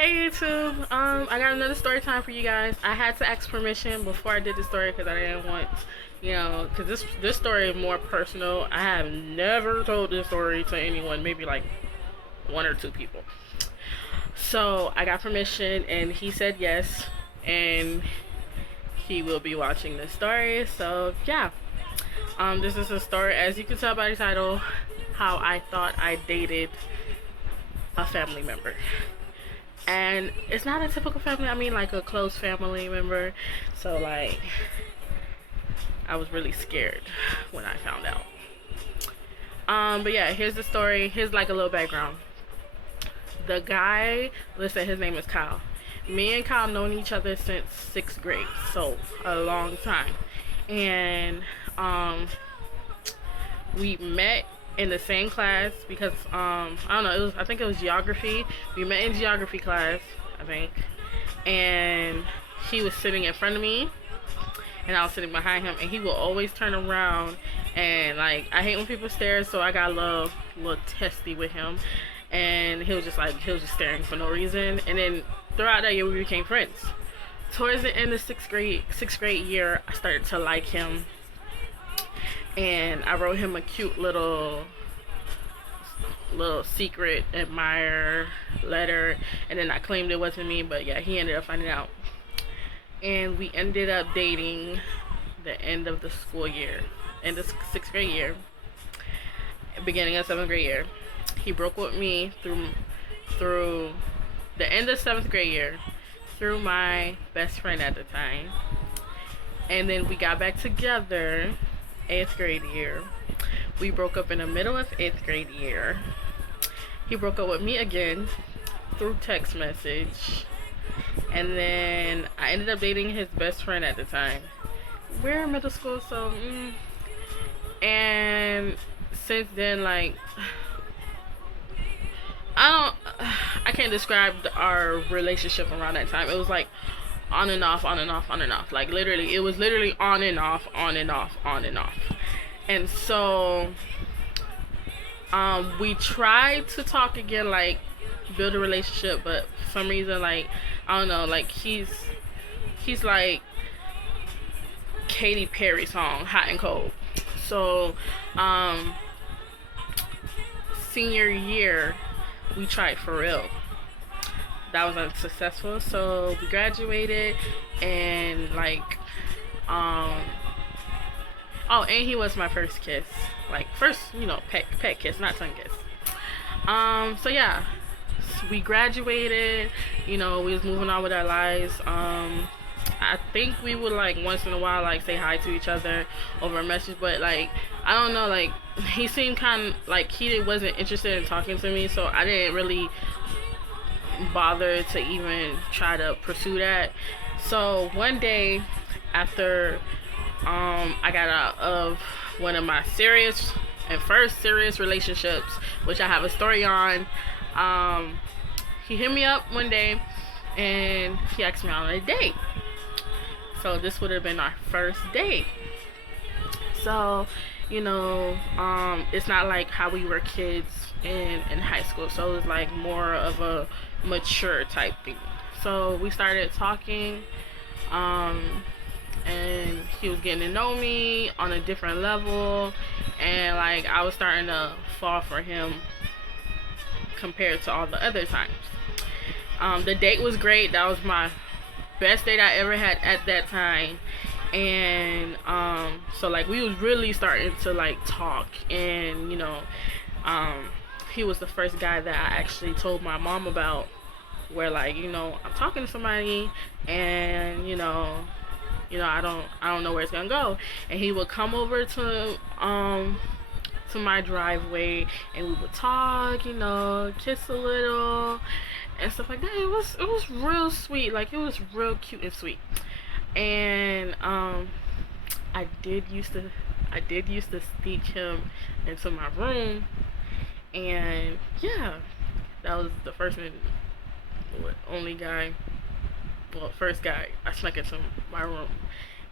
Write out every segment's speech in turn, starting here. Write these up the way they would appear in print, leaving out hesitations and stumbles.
Hey YouTube, I got another story time for you guys. I had to ask permission before I did the story because I didn't want, because this story is more personal. I have never told this story to anyone, maybe like one or two people. So I got permission and he said yes, and he will be watching this story. So yeah, this is a story, as you can tell by the title, how I thought I dated a family member. And it's not a typical family, I mean like a close family member. So like, I was really scared when I found out. But yeah, here's the story. Here's like a little background. The guy, listen, his name is Kyle. Me and Kyle known each other since 6th grade, so a long time. And we met in the same class because I don't know, I think it was geography. We met in geography class, I think. And he was sitting in front of me and I was sitting behind him, and he will always turn around, and like, I hate when people stare, so I got a little testy with him. And he was just staring for no reason. And then throughout that year we became friends. Towards the end of sixth grade year, I started to like him, and I wrote him a cute little secret admire letter, and then I claimed it wasn't me, but yeah, he ended up finding out. And we ended up dating the end of the school year, end of 6th grade year, beginning of 7th grade year. He broke with me through the end of 7th grade year, through my best friend at the time. And then we got back together 8th grade year. We broke up in the middle of 8th grade year. He broke up with me again through text message. And then I ended up dating his best friend at the time. We're in middle school, so and since then, like, I can't describe our relationship around that time. It was like on and off, on and off, on and off. Like literally, it was literally on and off, on and off, on and off. And so we tried to talk again, like build a relationship, but for some reason, like, I don't know, like he's like Katy Perry song, Hot and Cold. So senior year we tried for real. That was unsuccessful, so we graduated, and like oh, and he was my first kiss, like first, pet kiss, not tongue kiss. So yeah, we graduated, we was moving on with our lives. I think we would like once in a while like say hi to each other over a message, but like, I don't know, like he seemed kind of like he wasn't interested in talking to me, so I didn't really bother to even try to pursue that. So one day after I got out of one of my serious and first serious relationships, which I have a story on, he hit me up one day and he asked me on a date. So this would have been our first date. So, it's not like how we were kids in high school. So it was like more of a mature type thing. So we started talking, and he was getting to know me on a different level, and like I was starting to fall for him compared to all the other times. The date was great. That was my best date I ever had at that time. And so like we was really starting to like talk, and he was the first guy that I actually told my mom about, where like, I'm talking to somebody, and I don't know where it's gonna go. And he would come over to my driveway, and we would talk, kiss a little and stuff like that. It was real sweet. Like, it was real cute and sweet. And I did used to sneak him into my room, and yeah, that was the first and only guy, first guy I snuck into my room.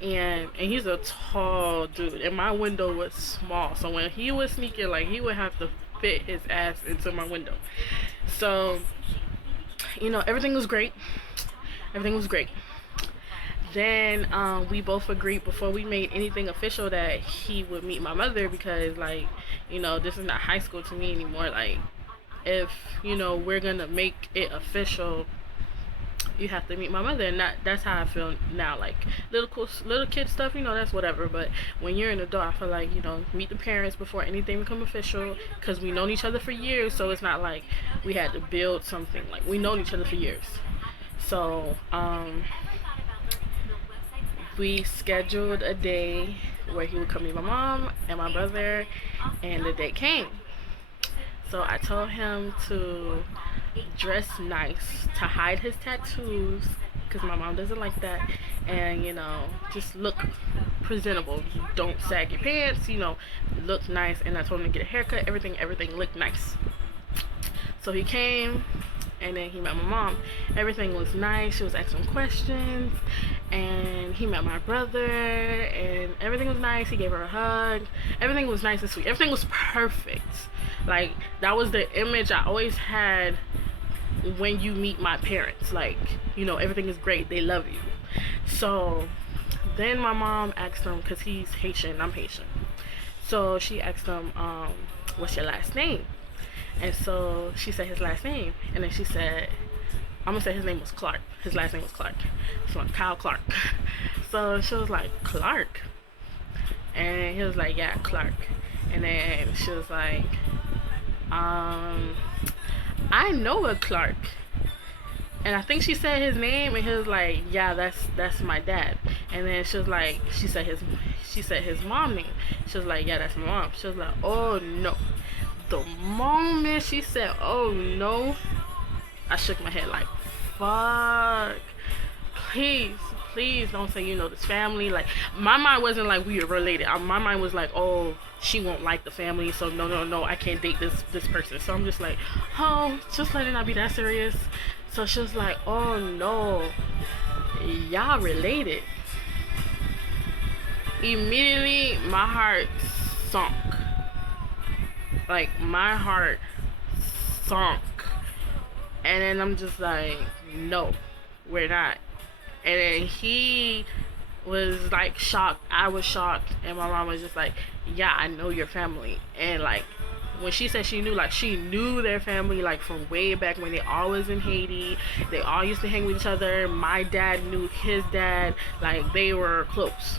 And he's a tall dude, and my window was small, so when he was sneaking, like, he would have to fit his ass into my window. So you know, everything was great. Everything was great. Then we both agreed before we made anything official that he would meet my mother, because like, you know, this is not high school to me anymore. Like, if, you know, we're gonna make it official, you have to meet my mother. And that's how I feel now. Like, little kid stuff, you know, that's whatever. But when you're an adult, I feel like, you know, meet the parents before anything become official, because we known each other for years. So it's not like we had to build something. Like, we known each other for years. So we scheduled a day where he would come meet my mom and my brother, and the day came. So I told him to dress nice, to hide his tattoos, because my mom doesn't like that, and, you know, just look presentable. Don't sag your pants, you know, look nice. And I told him to get a haircut, everything looked nice. So he came, and then he met my mom. Everything was nice. She was asking questions, and he met my brother, and everything was nice. He gave her a hug. Everything was nice and sweet. Everything was perfect. Like, that was the image I always had when you meet my parents. Like, you know, everything is great. They love you. So then my mom asked him, because he's Haitian, I'm Haitian. So she asked him, what's your last name? And so she said his last name, and then she said, I'm gonna say his name was Clark. His last name was Clark. So Kyle Clark. So she was like, Clark? And he was like, yeah, Clark. And then she was like, I know a Clark. And I think she said his name, and he was like, yeah, that's my dad. And then she was like, she said his mom name. She was like, yeah, that's my mom. She was like, oh no. The moment she said, oh no, I shook my head like, fuck. Please don't say you know this family. Like, my mind wasn't like we were related. My mind was like, oh, she won't like the family, so no, I can't date this person. So I'm just like, oh, just let it not be that serious. So she was like, oh no, y'all related. Immediately my heart sunk. Like, my heart sunk. And then I'm just like, no, we're not. And then he was like shocked. I was shocked. And my mom was just like, yeah, I know your family. And like, when she said she knew, like, she knew their family, like, from way back when they all was in Haiti. They all used to hang with each other. My dad knew his dad. Like, they were close.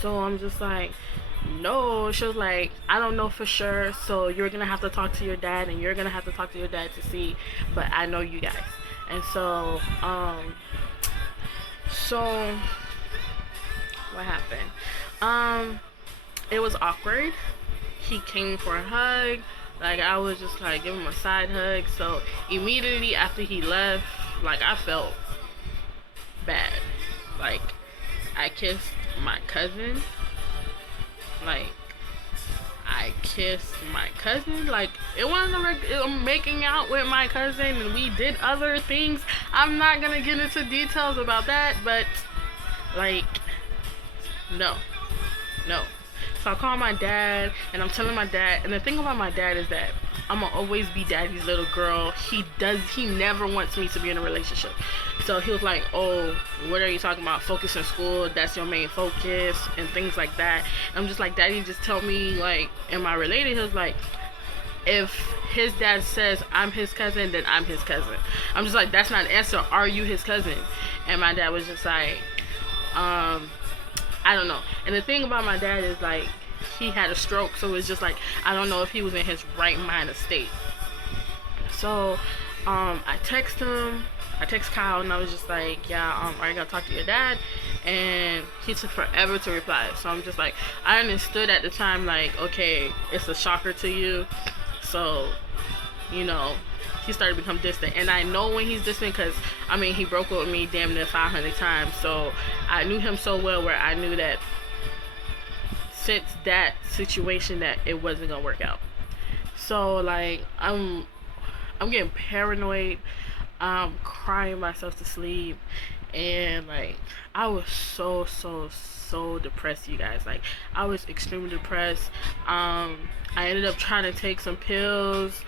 So I'm just like, no. She was like, I don't know for sure, so you're gonna have to talk to your dad, and you're gonna have to talk to your dad to see, but I know you guys. And so what happened? It was awkward. He came for a hug. Like, I was just like, give him a side hug. So immediately after he left, like, I felt bad. Like, I kissed my cousin. Like, I kissed my cousin. Like, it wasn't I'm making out with my cousin, and we did other things. I'm not gonna get into details about that, but like, no. So I call my dad, and I'm telling my dad, and the thing about my dad is that I'm gonna always be daddy's little girl. He never wants me to be in a relationship. So he was like, oh, what are you talking about? Focus in school, that's your main focus, and things like that. And I'm just like, daddy, just tell me, like, am I related? He was like, if his dad says I'm his cousin, then I'm his cousin. I'm just like, that's not an answer. Are you his cousin? And my dad was just like, I don't know. And the thing about my dad is, like, he had a stroke, so it's just like, I don't know if he was in his right mind of state. So I text Kyle, and I was just like, yeah, are you gonna talk to your dad? And he took forever to reply. So I'm just like, I understood at the time, like, okay, it's a shocker to you. So, you know, he started to become distant. And I know when he's distant, because, I mean, he broke up with me damn near 500 times. So I knew him so well where I knew that since that situation that it wasn't gonna work out. So, like, I'm getting paranoid. I'm crying myself to sleep. And, like, I was so depressed, you guys. Like, I was extremely depressed. I ended up trying to take some pills.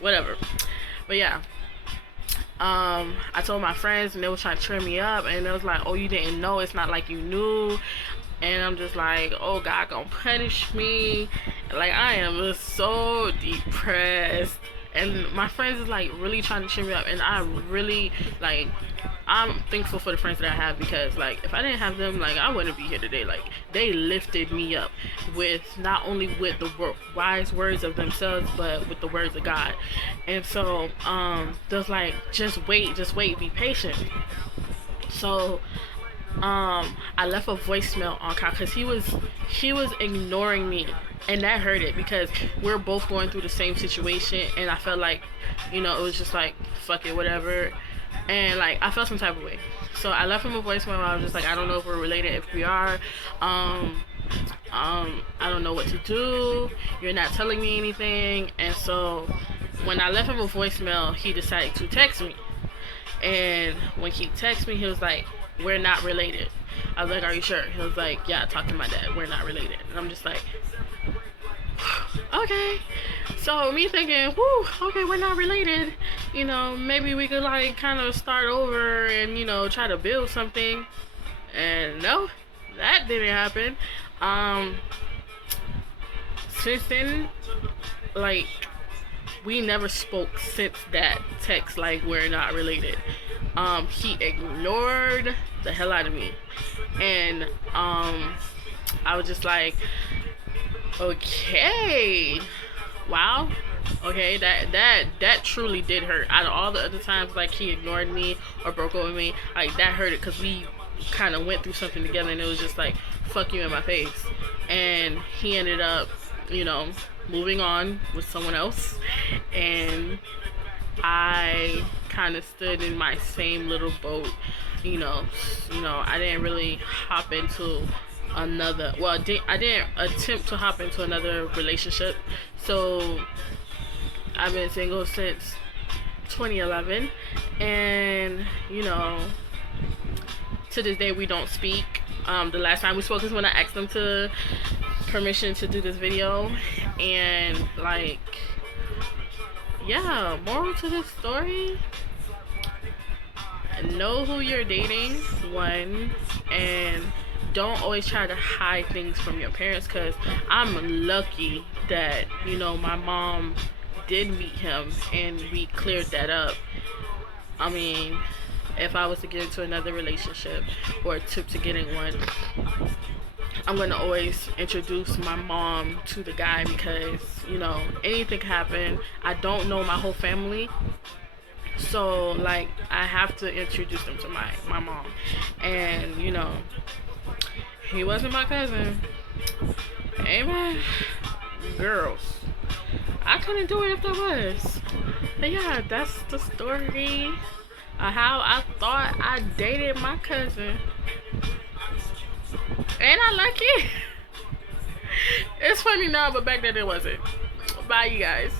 Whatever. But yeah, I told my friends and they was trying to cheer me up, and it was like, oh, you didn't know, it's not like you knew. And I'm just like, oh, God gonna punish me. Like, I am just so depressed. And my friends is like really trying to cheer me up, and I really like, I'm thankful for the friends that I have, because like if I didn't have them, like I wouldn't be here today. Like they lifted me up with not only with the wise words of themselves, but with the words of God. And so there's like, just wait, be patient. So I left a voicemail on Kyle because he was ignoring me, and that hurt it because we're both going through the same situation, and I felt like, you know, it was just like, fuck it, whatever. And like I felt some type of way, so I left him a voicemail. I was just like, I don't know if we're related. If we are, I don't know what to do. You're not telling me anything. And so when I left him a voicemail, he decided to text me. And when he texted me, he was like, we're not related. I was like, are you sure? He was like, yeah, talk to my dad, we're not related. And I'm just like, okay. So me thinking, whoo, okay, we're not related, you know, maybe we could like kind of start over and, you know, try to build something. And no, that didn't happen. Since then, like, we never spoke since that text, like we're not related. He ignored the hell out of me, and I was just like, okay, wow, okay, that truly did hurt. Out of all the other times like he ignored me or broke up with me, like that hurt it, because we kind of went through something together, and it was just like, fuck you in my face. And he ended up, you know, moving on with someone else, and I kind of stood in my same little boat. You know, I didn't really hop into another, well, I didn't attempt to hop into another relationship. So I've been single since 2011, and you know, to this day we don't speak. The last time we spoke is when I asked him to permission to do this video. And like, yeah, moral to this story, know who you're dating, one, and don't always try to hide things from your parents, because I'm lucky that, you know, my mom did meet him and we cleared that up. I mean, if I was to get into another relationship or attempt to get in one, I'm going to always introduce my mom to the guy, because, you know, anything can happen. I don't know my whole family, so like I have to introduce them to my mom. And you know, he wasn't my cousin. Amen. Girls, I couldn't do it if there was. But yeah, that's the story of how I thought I dated my cousin. Ain't I lucky? It's funny now, but back then it wasn't. Bye, you guys.